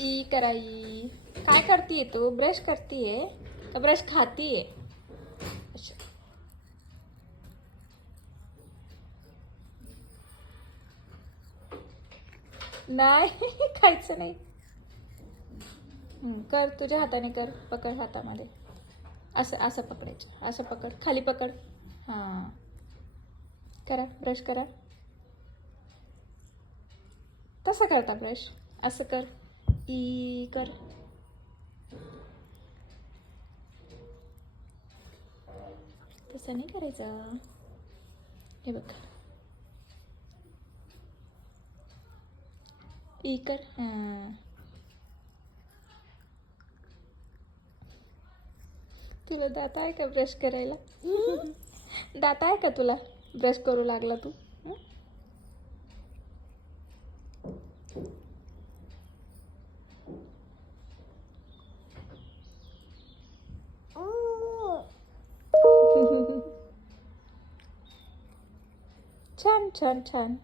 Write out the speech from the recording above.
E कराई. काय करतीये तू? ब्रश करतीये का ब्रश खातीये? अच्छा. नाही खायचं नाही. कर, तुझ्या हाताने कर. पकड हातामध्ये. असं असं पकडायचं. असं पकड, खाली पकड. हां, करा, ब्रश करा. तसं करता ब्रश. असं कर. ई कर. तसं नाही करायचं. हे बघ. ई कर. हां. तुला दात आहे का ब्रश करायला? दात आहे का तुला? ब्रश करू लागला तू. छान छान छान.